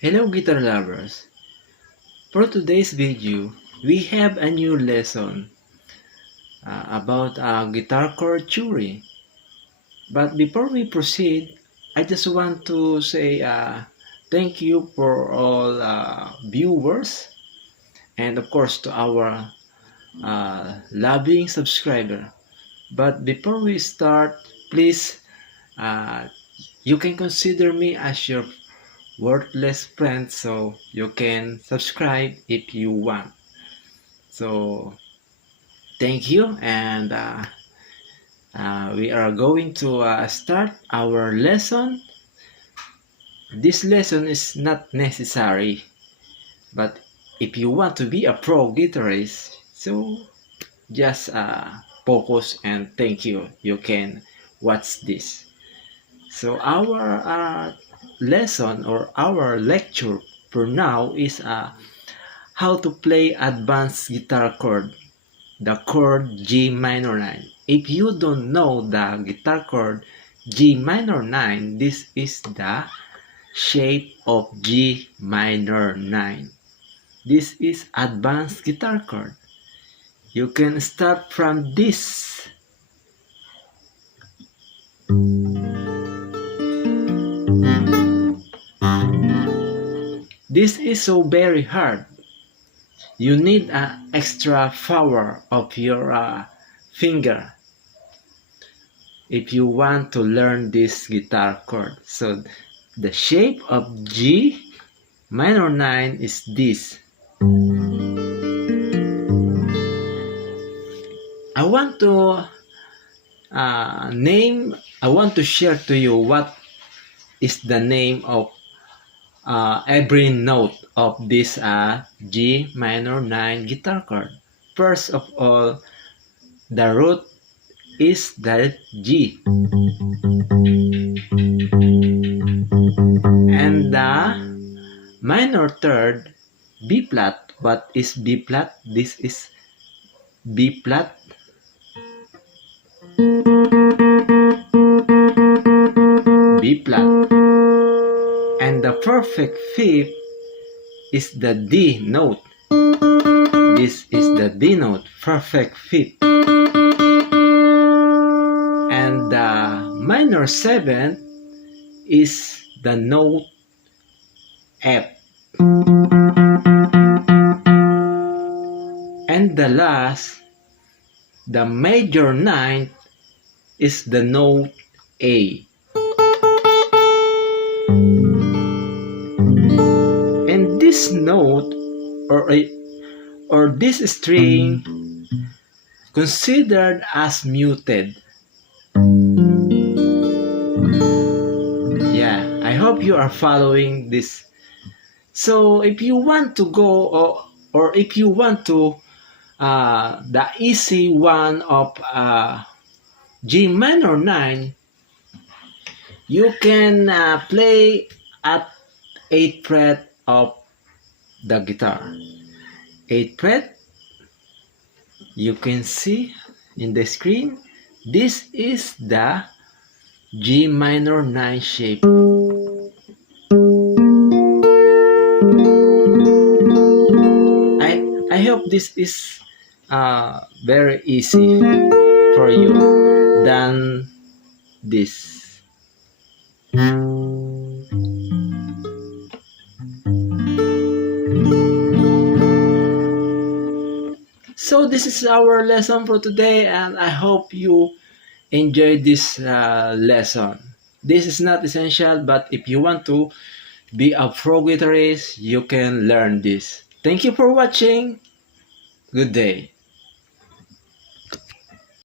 Hello guitar lovers! For today's video, we have a new lesson about guitar chord theory. But before we proceed, I just want to say thank you for all viewers and of course to our loving subscriber. But before we start, please uh, you can consider me as your worthless friend, so you can subscribe if you want. So thank you, and we are going to start our lesson. This lesson is not necessary, but if you want to be a pro guitarist, so just focus and thank you. You can watch this. So our lesson or our lecture for now is how to play advanced guitar chord, the chord G minor 9. If you don't know the guitar chord G minor 9, this is the shape of G minor 9. This is advanced guitar chord. You can start from this. This is so very hard. You need an extra power of your finger if you want to learn this guitar chord. So the shape of G minor 9 is this. I want to I want to share to you what is the name of every note of this G minor 9 guitar chord. First of all, the root is the G, and the minor third B flat. What is B flat? This is B flat, B flat, and the perfect fifth is the D note. This is the D note, perfect fifth. And the minor seventh is the note F. And the last, the major ninth, is the note A. And this note or this string considered as muted. Yeah, I hope you are following this. So if you want to go or if you want to the easy one of G minor 9, you can play at 8th fret of the guitar. 8th fret, you can see in the screen, this is the G minor 9 shape. I hope this is very easy for you than this. So this is our lesson for today, and I hope you enjoyed this lesson. This is not essential, but if you want to be a pro guitarist, you can learn this. Thank you for watching. Good day.